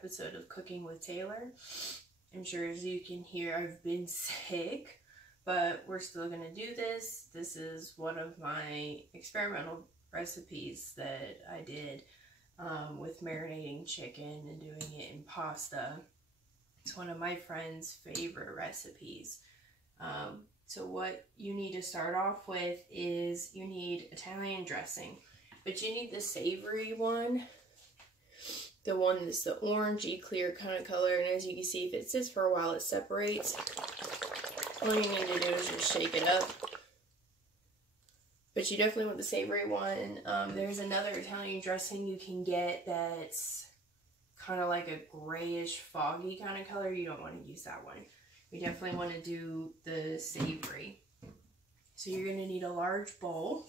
episode of Cooking with Taylor. I'm sure as you can hear, I've been sick, but we're still going to do this. This is one of my experimental recipes that I did with marinating chicken and doing it in pasta. It's one of my friend's favorite recipes. So what you need to start off with is you need Italian dressing, but you need the savory one. The one that's the orangey clear kind of color, and as you can see, if it sits for a while, it separates. All you need to do is just shake it up. But you definitely want the savory one. There's another Italian dressing you can get that's kind of like a grayish, foggy kind of color. You don't want to use that one. You definitely want to do the savory. So you're going to need a large bowl.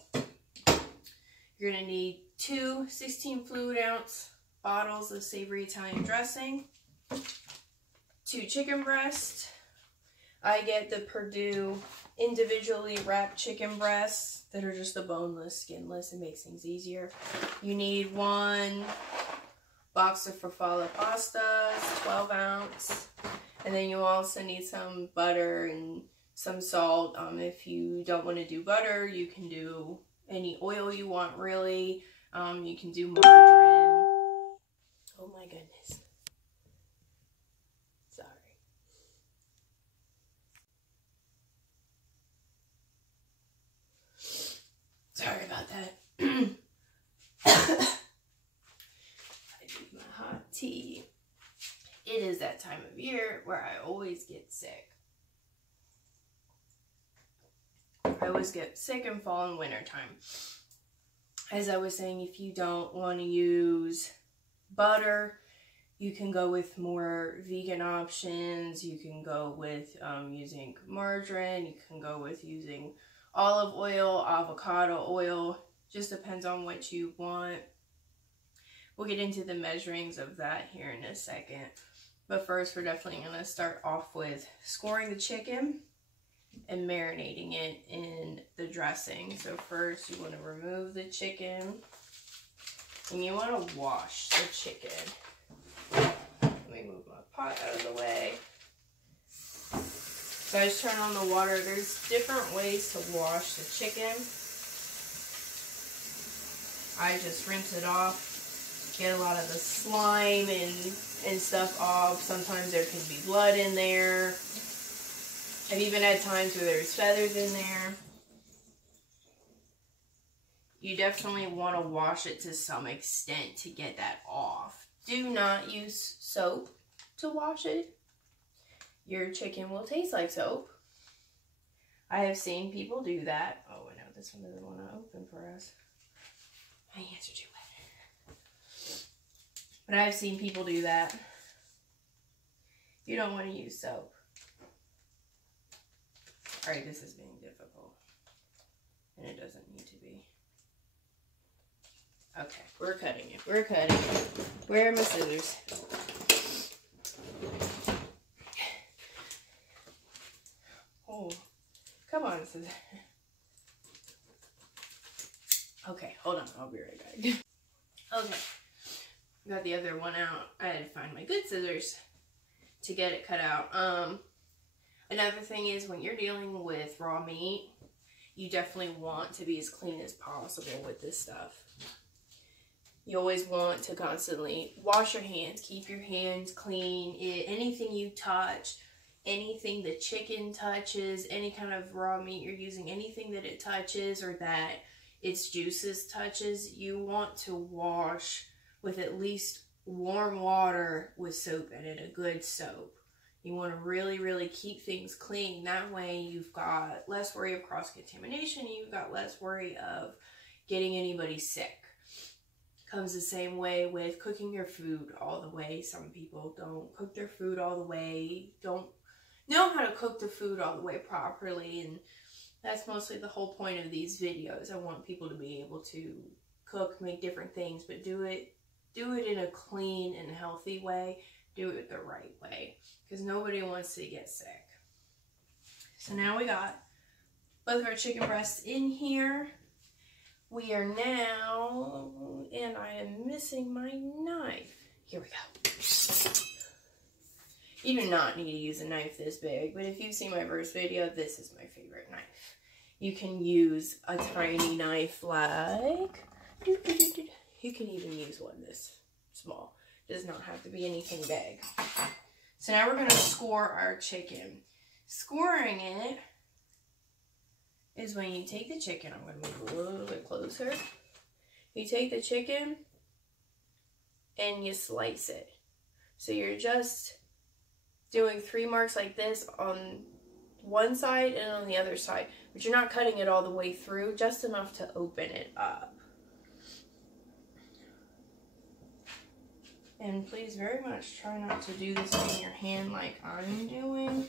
You're going to need 2 16 fluid ounce bottles of savory Italian dressing, 2 chicken breasts. I get the Perdue individually wrapped chicken breasts that are just the boneless, skinless. It makes things easier. You need 1 box of farfalle pasta, 12 ounce. And then you also need some butter and some salt. If you don't want to do butter, you can do any oil you want, really. You can do margarine. Oh my goodness. Sorry. Sorry about that. I drink my hot tea. It is that time of year where I always get sick. I always get sick in fall and winter time. As I was saying, if you don't want to use butter, you can go with more vegan options. You can go with using margarine. You can go with using olive oil, avocado oil. Just depends on what you want. We'll get into the measurings of that here in a second. But first, we're definitely going to start off with scoring the chicken and marinating it in the dressing. So first, you want to remove the chicken. And you want to wash the chicken. Let me move my pot out of the way. So I just turn on the water. There's different ways to wash the chicken. I just rinse it off, get a lot of the slime and stuff off. Sometimes there can be blood in there. I've even had times where there's feathers in there. You definitely want to wash it to some extent to get that off. Do not use soap to wash it. Your chicken will taste like soap. I have seen people do that. Oh, no, this one doesn't want to open for us. My hands are too wet. But I've seen people do that. You don't want to use soap. Alright, this is being difficult. And it doesn't need to be. Okay, we're cutting it. We're cutting it. Where are my scissors? Oh, come on, scissors. Okay, hold on. I'll be right back. Okay, got the other one out. I had to find my good scissors to get it cut out. Another thing is when you're dealing with raw meat, you definitely want to be as clean as possible with this stuff. You always want to constantly wash your hands, keep your hands clean. Anything you touch, anything the chicken touches, any kind of raw meat you're using, anything that it touches or that its juices touches, you want to wash with at least warm water with soap in it, a good soap. You want to really, really keep things clean. That way you've got less worry of cross-contamination. You've got less worry of getting anybody sick. Comes the same way with cooking your food all the way. Some people don't cook their food all the way, don't know how to cook the food all the way properly, and that's mostly the whole point of these videos. I want people to be able to cook, make different things, but do it in a clean and healthy way. Do it the right way, because nobody wants to get sick. So now we got both of our chicken breasts in here. We are now, and I am missing my knife. Here we go. You do not need to use a knife this big, but if you've seen my first video, this is my favorite knife. You can use a tiny knife like, you can even use one this small. It does not have to be anything big. So now we're going to score our chicken. Scoring it is when you take the chicken. I'm going to move a little bit closer. You take the chicken and you slice it. So you're just doing 3 marks like this on one side and on the other side. But you're not cutting it all the way through, just enough to open it up. And please very much try not to do this in your hand like I'm doing.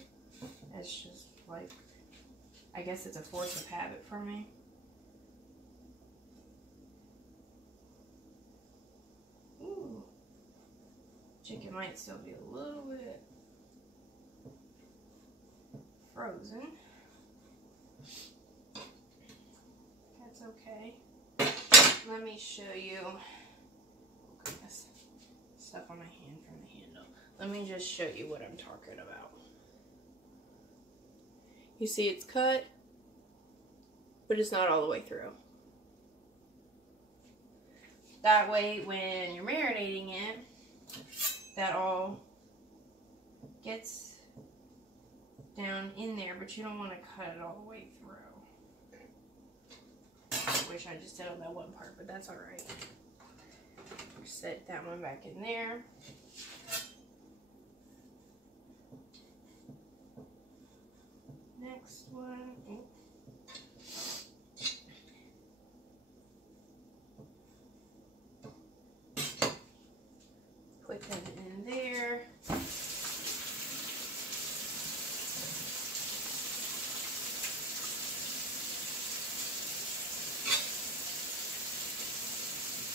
It's just like, I guess it's a force of habit for me. Ooh. Chicken might still be a little bit frozen. That's okay. Let me show you. Oh goodness. Stuff on my hand from the handle. Let me just show you what I'm talking about. You see it's cut, but it's not all the way through. That way when you're marinating it, that all gets down in there, but you don't want to cut it all the way through. I wish I just did on that one part, but that's alright. Set that one back in there. Next one. Put them in there.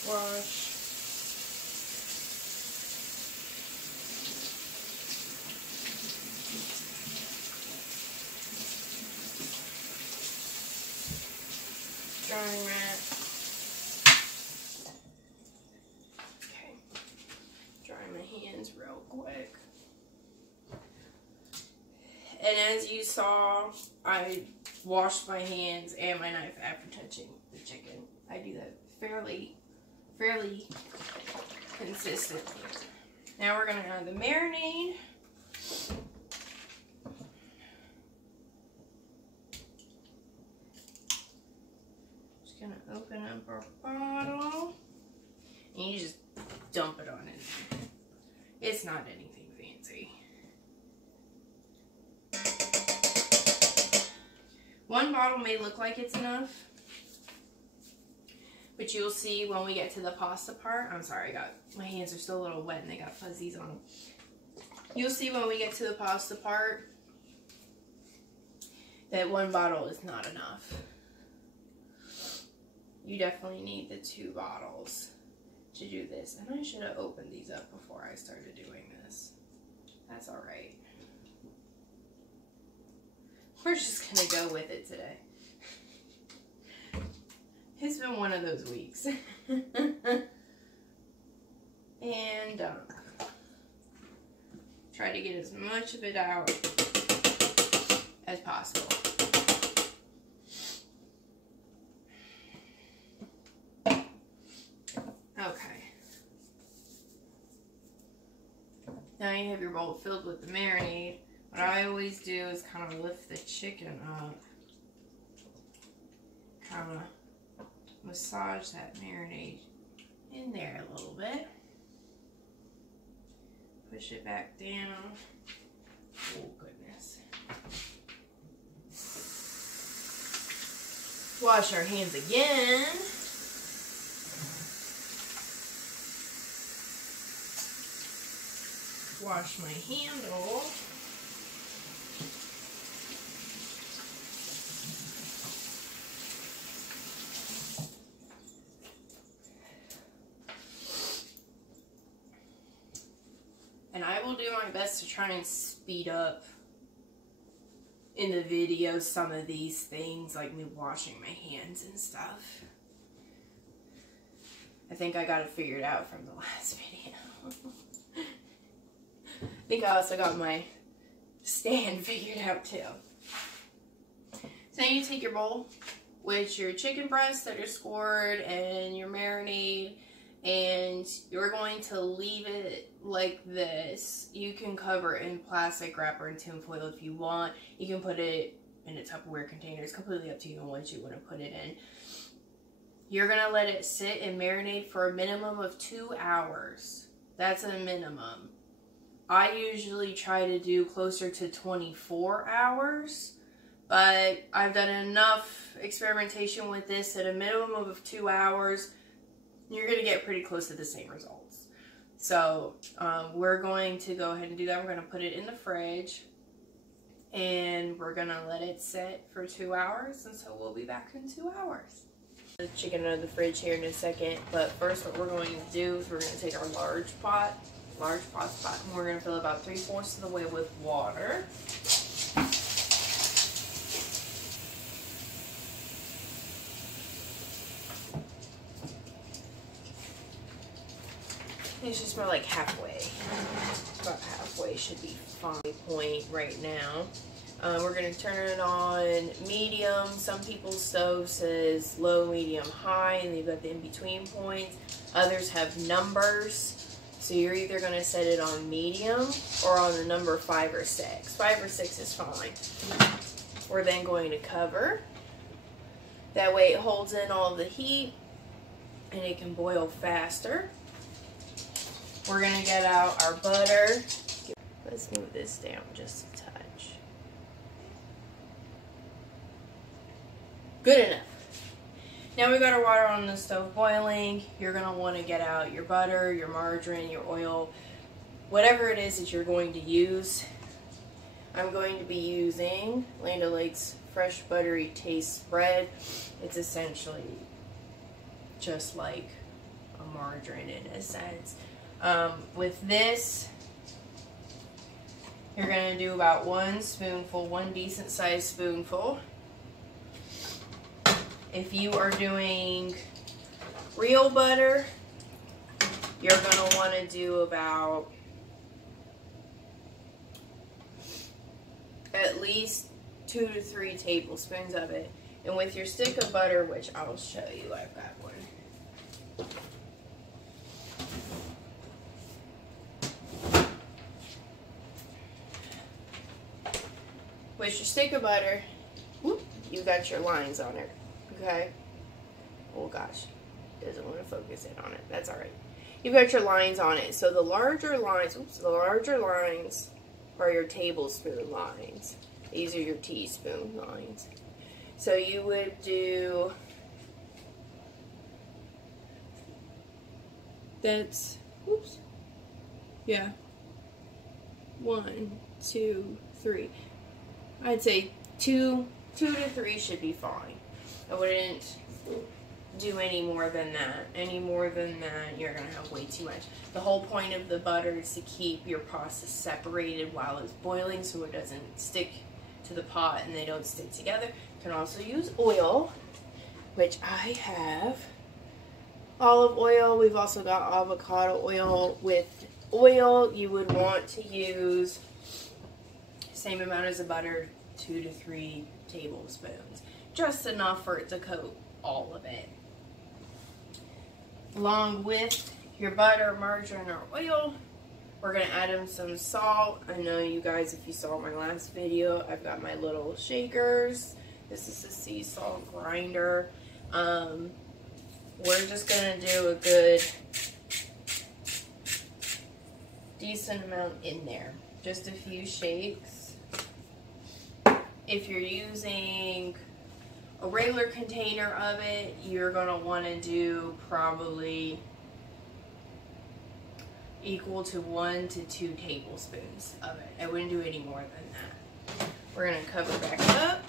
Wash. Drying mat. Okay. Dry my hands real quick. And as you saw, I washed my hands and my knife after touching the chicken. I do that fairly consistently. Now we're going to add the marinade. Just going to open up our bottle. And you just dump it on in there. It's not anything fancy. One bottle may look like it's enough, but you'll see when we get to the pasta part. I'm sorry, my hands are still a little wet and they got fuzzies on them. You'll see when we get to the pasta part that one bottle is not enough. You definitely need the 2 bottles to do this. And I should have opened these up before I started doing this. That's alright. We're just going to go with it today. It's been one of those weeks. And try to get as much of it out as possible. Okay. Now you have your bowl filled with the marinade. What I always do is kind of lift the chicken up. Kind of massage that marinade in there a little bit. Push it back down. Oh goodness. Wash our hands again. Wash my handle. And I will do my best to try and speed up in the video some of these things, like me washing my hands and stuff. I think I got it figured out from the last video. think I also got my stand figured out too. So then you take your bowl with your chicken breasts that are scored and your marinade, and you're going to leave it like this. You can cover it in plastic wrap or in tin foil if you want. You can put it in a Tupperware container. It's completely up to you on what you want to put it in. You're going to let it sit and marinate for a minimum of 2 hours. That's a minimum. I usually try to do closer to 24 hours, but I've done enough experimentation with this at a minimum of 2 hours. You're going to get pretty close to the same results. So we're going to go ahead and do that. We're going to put it in the fridge, and we're going to let it sit for 2 hours, and so we'll be back in 2 hours. The chicken out of the fridge here in a second, but first what we're going to do is we're going to take our large pot spot, and we're going to fill about 3/4 of the way with water. It should smell like halfway. About halfway should be fine point right now. We're going to turn it on medium. Some people's stove says low, medium, high, and they've got the in-between points. Others have numbers. So you're either going to set it on medium or on the number 5 or 6. 5 or 6 is fine. We're then going to cover. That way it holds in all the heat and it can boil faster. We're going to get out our butter. Let's move this down just a touch. Good enough. Now we got our water on the stove boiling. You're going to want to get out your butter, your margarine, your oil, whatever it is that you're going to use. I'm going to be using Land O'Lakes Fresh Buttery Taste Spread. It's essentially just like a margarine in a sense. With this, you're going to do about 1 spoonful, 1 decent sized spoonful. If you are doing real butter, you're going to want to do about at least 2 to 3 tablespoons of it. And with your stick of butter, which I'll show you, I've got one. With your stick of butter, whoop, you got your lines on it. Okay. Oh gosh, doesn't want to focus in on it. That's all right. You've got your lines on it. So the larger lines, the larger lines are your tablespoon lines. These are your teaspoon lines. So you would do, that's, oops, yeah, 1, 2, 3. I'd say 2 to 3 should be fine. I wouldn't do any more than that. Any more than that, you're going to have way too much. The whole point of the butter is to keep your pasta separated while it's boiling so it doesn't stick to the pot and they don't stick together. You can also use oil, which I have. Olive oil. We've also got avocado oil. With oil, you would want to use the same amount as the butter, 2 to 3 tablespoons. Just enough for it to coat all of it. Along with your butter, margarine, or oil, we're going to add in some salt. I know you guys, if you saw my last video, I've got my little shakers. This is a sea salt grinder. We're just going to do a good, decent amount in there. Just a few shakes. If you're using a regular container of it, you're going to want to do probably equal to 1 to 2 tablespoons of it. I wouldn't do any more than that. We're going to cover back up,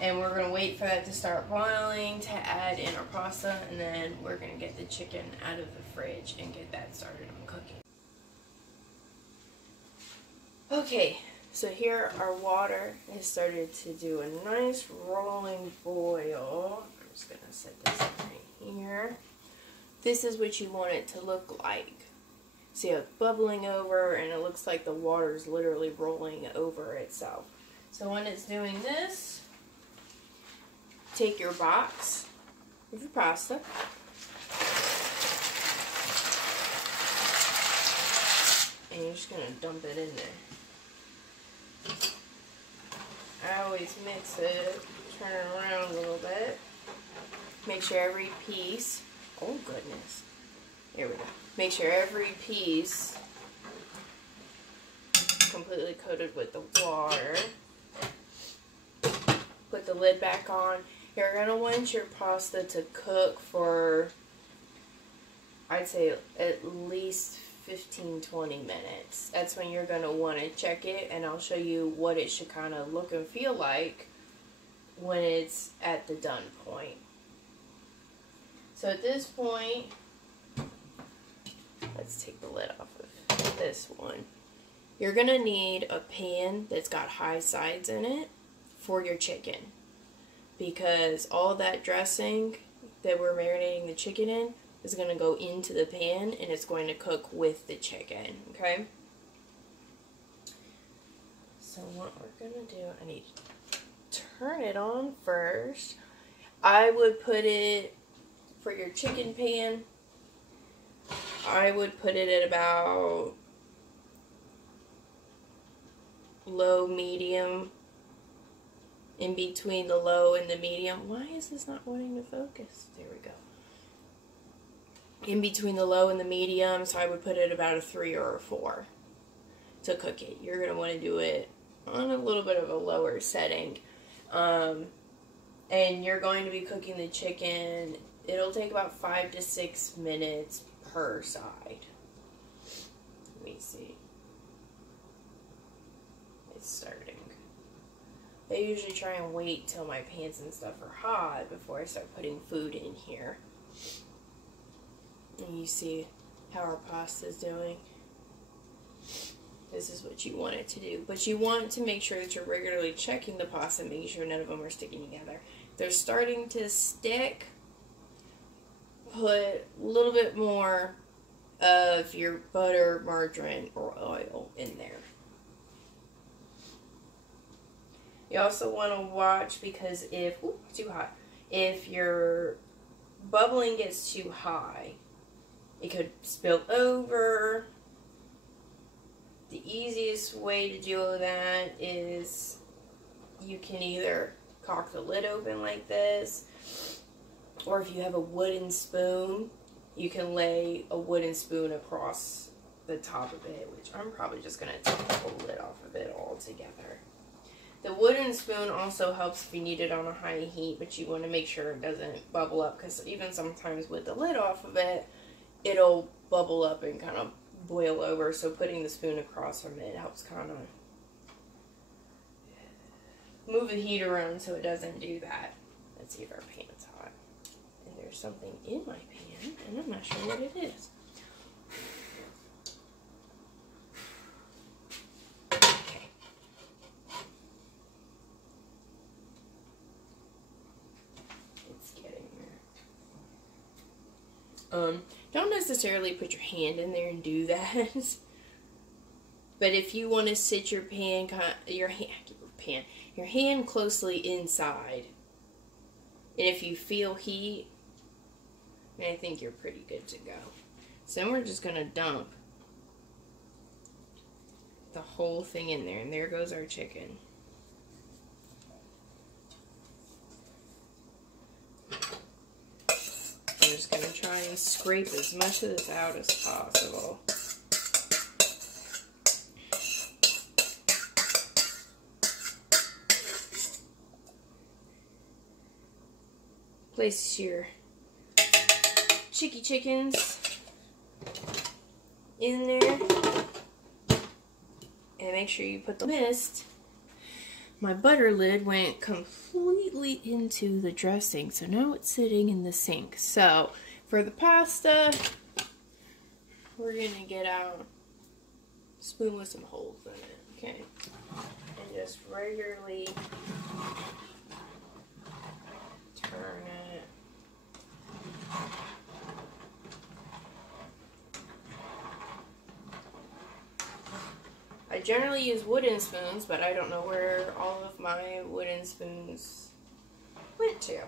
and we're going to wait for that to start boiling to add in our pasta, and then we're going to get the chicken out of the fridge and get that started on cooking. Okay. So here our water has started to do a nice rolling boil. I'm just going to set this right here. This is what you want it to look like. See how it's bubbling over, and it looks like the water's literally rolling over itself. So when it's doing this, take your box with your pasta. And you're just going to dump it in there. I always mix it, turn it around a little bit. Make sure every piece, oh goodness, here we go. Make sure every piece is completely coated with the water. Put the lid back on. You're going to want your pasta to cook for, I'd say, at least 15-20 minutes. That's when you're going to want to check it, and I'll show you what it should kind of look and feel like when it's at the done point. So at this point, let's take the lid off of this one. You're going to need a pan that's got high sides in it for your chicken, because all that dressing that we're marinating the chicken in is going to go into the pan, and it's going to cook with the chicken, okay? So what we're going to do, I need to turn it on first. I would put it, for your chicken pan, I would put it at about low, medium, in between the low and the medium. Why is this not wanting to focus? There we go. In between the low and the medium, so I would put it about a 3 or a 4 to cook it. You're going to want to do it on a little bit of a lower setting. And you're going to be cooking the chicken. It'll take about 5 to 6 minutes per side. Let me see. It's starting. I usually try and wait till my pans and stuff are hot before I start putting food in here. And you see how our pasta's doing. This is what you want it to do. But you want to make sure that you're regularly checking the pasta, making sure none of them are sticking together. If they're starting to stick, put a little bit more of your butter, margarine, or oil in there. You also want to watch, because if, too hot, if your bubbling gets too high, it could spill over. The easiest way to deal with that is you can either cock the lid open like this, or if you have a wooden spoon, you can lay a wooden spoon across the top of it, which I'm probably just going to take the lid off of it altogether. The wooden spoon also helps if you need it on a high heat, but you want to make sure it doesn't bubble up, because even sometimes with the lid off of it, it'll bubble up and kind of boil over. So putting the spoon across from it helps kind of move the heat around so it doesn't do that. Let's see if our pan's hot. And there's something in my pan, and I'm not sure what it is. Don't necessarily put your hand in there and do that. But if you want to sit your hand closely inside, and if you feel heat, I think you're pretty good to go. So then we're just going to dump the whole thing in there, and there goes our chicken. I'm just going to try and scrape as much of this out as possible. Place your chickens in there, and make sure you put the mist. My butter lid went completely into the dressing, so now it's sitting in the sink. So for the pasta, we're gonna get out a spoon with some holes in it, okay? And just regularly turn it. I generally use wooden spoons, but I don't know where all of my wooden spoons went to.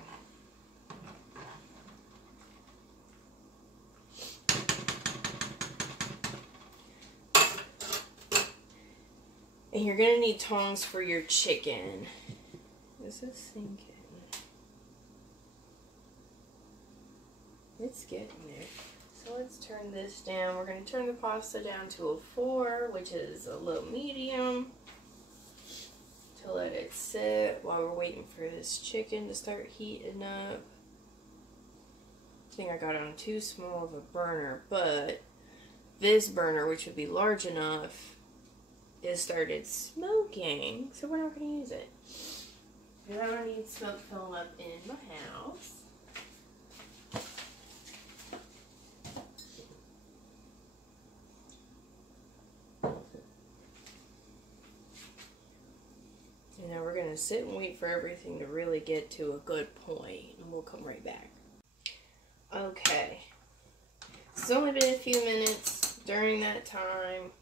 And you're gonna need tongs for your chicken. Is this sinking? It's getting there. So let's turn this down. We're gonna turn the pasta down to a 4, which is a low medium, to let it sit while we're waiting for this chicken to start heating up. I think I got it on too small of a burner, but this burner, which would be large enough, it started smoking, so we're not going to use it. Because I don't need smoke film up in my house. And now we're going to sit and wait for everything to really get to a good point, and we'll come right back. Okay. It's only been a few minutes. During that time,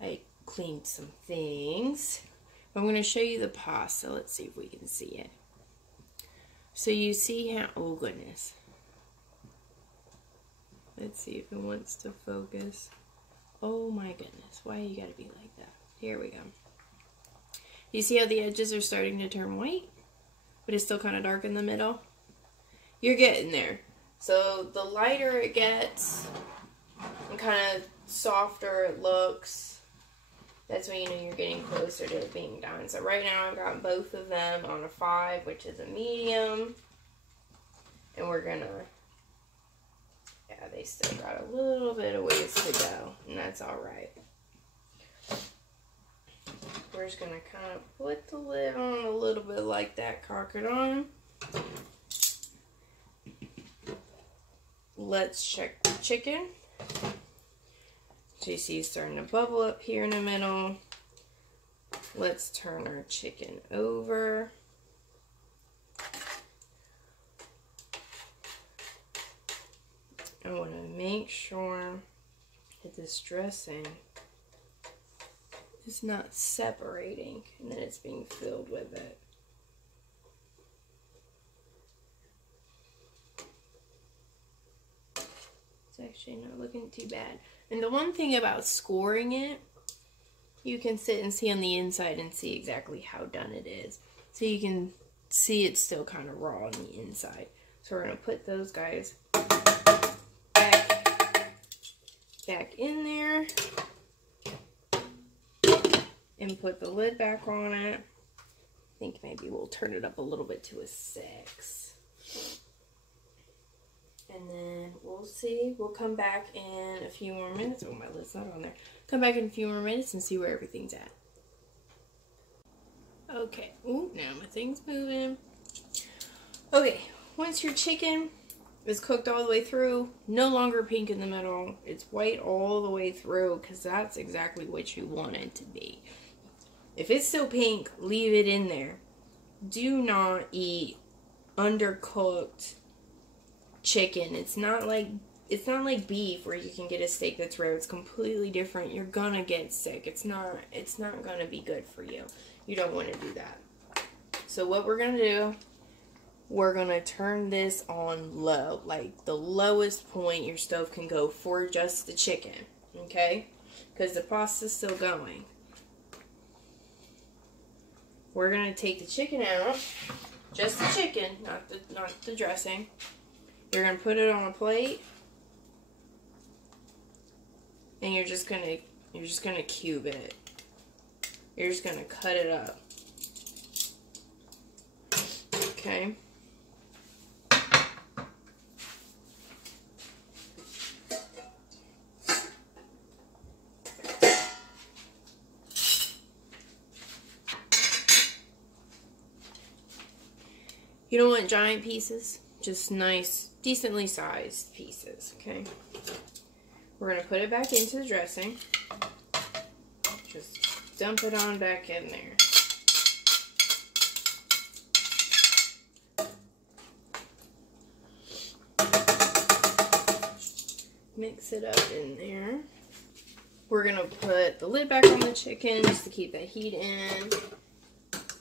I cleaned some things. I'm going to show you the pasta. Let's see if we can see it. So you see how, oh goodness. Let's see if it wants to focus. Oh my goodness, why you gotta be like that? Here we go. You see how the edges are starting to turn white? But it's still kind of dark in the middle? You're getting there. So the lighter it gets, and kind of softer it looks, that's when you know you're getting closer to it being done. So right now I've got both of them on a 5, which is a medium. And we're gonna, yeah, they still got a little bit of ways to go, and that's alright. We're just gonna kind of put the lid on a little bit like that, cock it on. Let's check the chicken. So you see it's starting to bubble up here in the middle. Let's turn our chicken over. I want to make sure that this dressing is not separating and that it's being filled with it. It's actually not looking too bad. And the one thing about scoring it, you can sit and see on the inside and see exactly how done it is. So you can see it's still kind of raw on the inside. So we're going to put those guys back in there and put the lid back on it. I think maybe we'll turn it up a little bit to a 6. And then we'll see. We'll come back in a few more minutes. Oh, my lid's not on there. Come back in a few more minutes and see where everything's at. Okay. Ooh, now my thing's moving. Okay. Once your chicken is cooked all the way through, no longer pink in the middle. It's white all the way through because that's exactly what you want it to be. If it's still pink, leave it in there. Do not eat undercooked chicken. It's not like beef where you can get a steak that's rare. It's completely different. You're gonna get sick. It's not gonna be good for you. You don't want to do that. So what we're gonna do, we're gonna turn this on low, like the lowest point your stove can go for just the chicken, okay? Because the pasta's still going. We're gonna take the chicken out, just the chicken, not the dressing. You're gonna put it on a plate, and you're just gonna cube it. You're just gonna cut it up. Okay. You don't want giant pieces, just nice, decently sized pieces, okay? We're going to put it back into the dressing. Just dump it on back in there. Mix it up in there. we're gonna put the lid back on the chicken just to keep that heat in.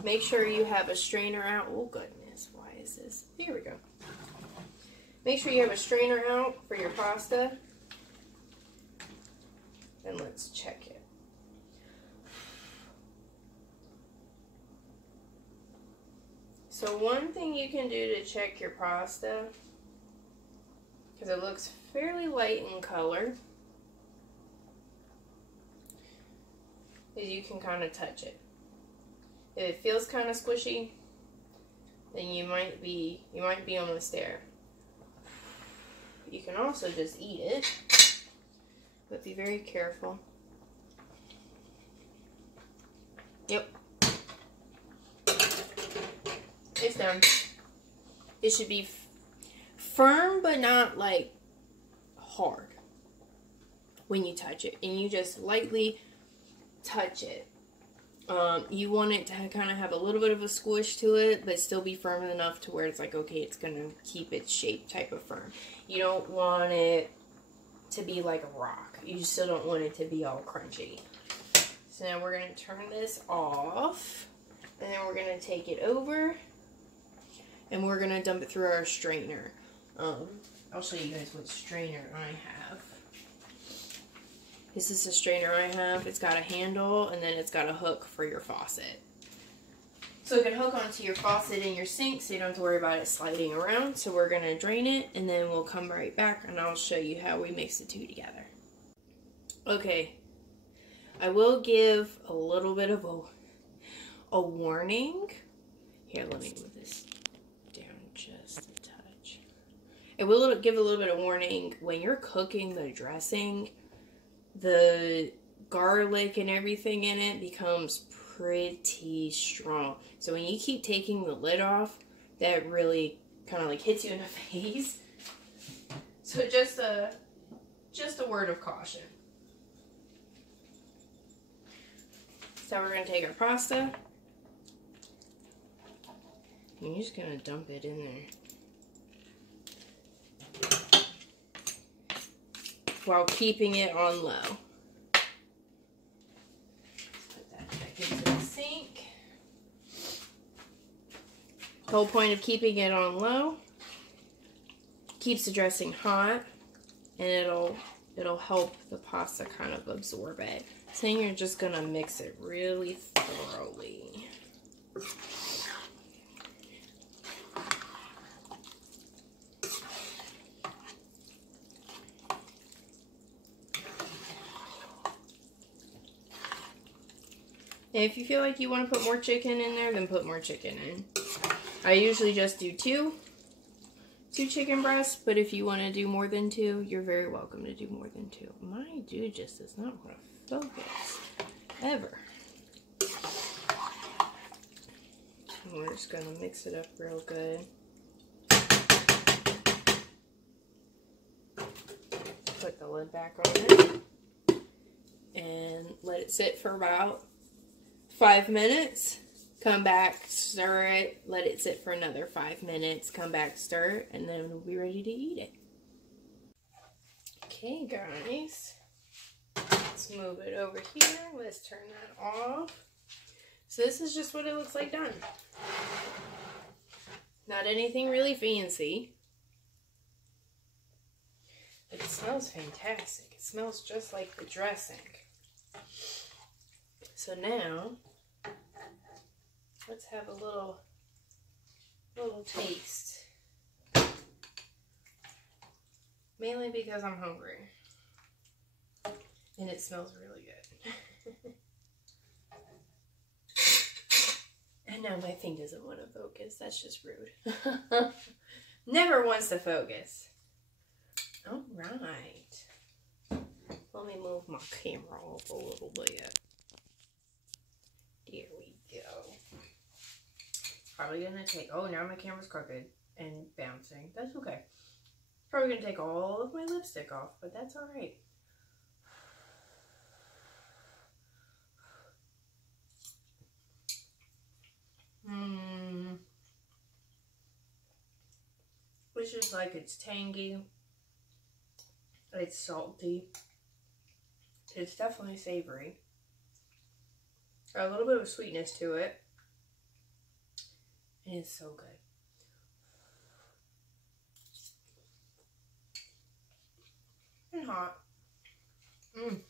Make sure you have a strainer out. Oh goodness, why is this? Here we go. Make sure you have a strainer out for your pasta. And let's check it. So one thing you can do to check your pasta, because it looks fairly light in color, is you can kind of touch it. If it feels kind of squishy, then you might be almost there. You can also just eat it, but be very careful. Yep. It's done. It should be firm, but not like hard when you touch it. And you just lightly touch it. You want it to kind of have a little bit of a squish to it, but still be firm enough to where it's like, okay, it's going to keep its shape type of firm. You don't want it to be like a rock. You still don't want it to be all crunchy. So now we're going to turn this off, and then we're going to take it over, and we're going to dump it through our strainer. I'll show you guys what strainer I have. This is the strainer I have. It's got a handle, and then it's got a hook for your faucet. So it can hook onto your faucet in your sink, so you don't have to worry about it sliding around. So we're going to drain it, and then we'll come right back, and I'll show you how we mix the two together. Okay, I will give a little bit of a warning. Here, let me move this down just a touch. I will give a little bit of warning when you're cooking the dressing. The garlic and everything in it becomes pretty strong. So when you keep taking the lid off, that really kind of like hits you in the face. So just a word of caution. So we're going to take our pasta. And you're just going to dump it in there, while keeping it on low. Put that back into the sink. The whole point of keeping it on low keeps the dressing hot, and it'll help the pasta kind of absorb it. So you're just gonna mix it really thoroughly. And if you feel like you want to put more chicken in there, then put more chicken in. I usually just do two chicken breasts, but if you want to do more than two, you're very welcome to do more than two. My dude just does not want to focus, ever. And we're just going to mix it up real good. Put the lid back on it. And let it sit for about 5 minutes. Come back, stir it, let it sit for another 5 minutes, come back, stir it, and then we'll be ready to eat it. Okay, guys. Let's move it over here. Let's turn that off. So this is just what it looks like done. Not anything really fancy. But it smells fantastic. It smells just like the dressing. So now, let's have a little taste. Mainly because I'm hungry. And it smells really good. And now my thing doesn't want to focus. That's just rude. Never wants to focus. Alright. Let me move my camera off a little bit. There we go. Probably gonna take, oh, now my camera's crooked and bouncing. That's okay. Probably gonna take all of my lipstick off, but that's alright. It's just like, it's tangy, it's salty, It's definitely savory. Got a little bit of sweetness to it. And it's so good. And hot. Mmm.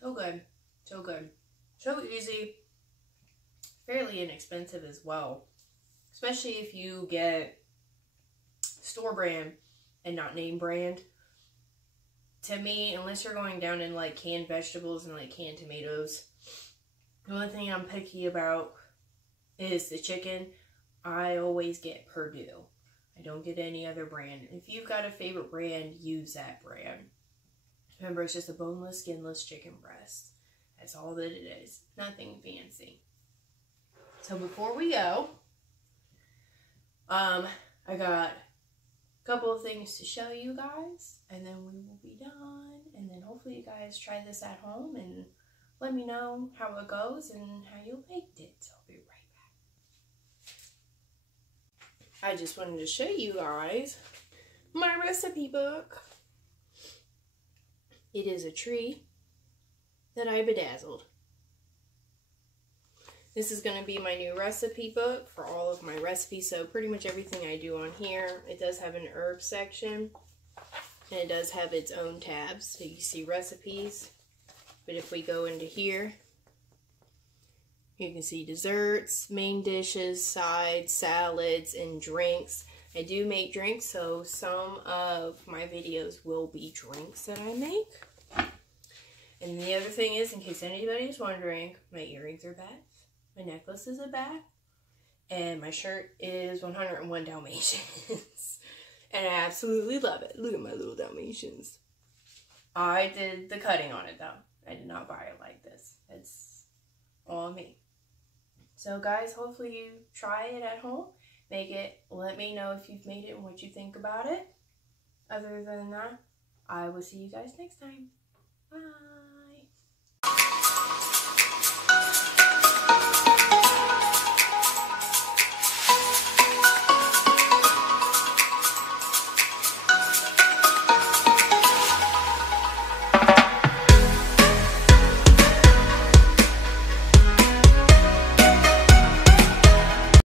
So good. So good. So easy. Fairly inexpensive as well. Especially if you get store brand and not name brand. To me, unless you're going down in like canned vegetables and like canned tomatoes, the only thing I'm picky about is the chicken. I always get Perdue. I don't get any other brand. If you've got a favorite brand, use that brand. Remember, it's just a boneless, skinless chicken breast. That's all that it is. Nothing fancy. So before we go, I got a couple of things to show you guys, and then we will be done. And then hopefully you guys try this at home and let me know how it goes and how you baked it. So I'll be right back. I just wanted to show you guys my recipe book. It is a tree that I bedazzled. This is going to be my new recipe book for all of my recipes. So pretty much everything I do on here. It does have an herb section. And it does have its own tabs. So you see recipes. But if we go into here, you can see desserts, main dishes, sides, salads, and drinks. I do make drinks, so some of my videos will be drinks that I make. And the other thing is, in case anybody's wondering, my earrings are back, my necklace is back, and my shirt is 101 Dalmatians. And I absolutely love it. Look at my little Dalmatians. I did the cutting on it, though. I did not buy it like this. It's all me. So, guys, hopefully you try it at home. Make it. Let me know if you've made it and what you think about it. Other than that, I will see you guys next time. Bye.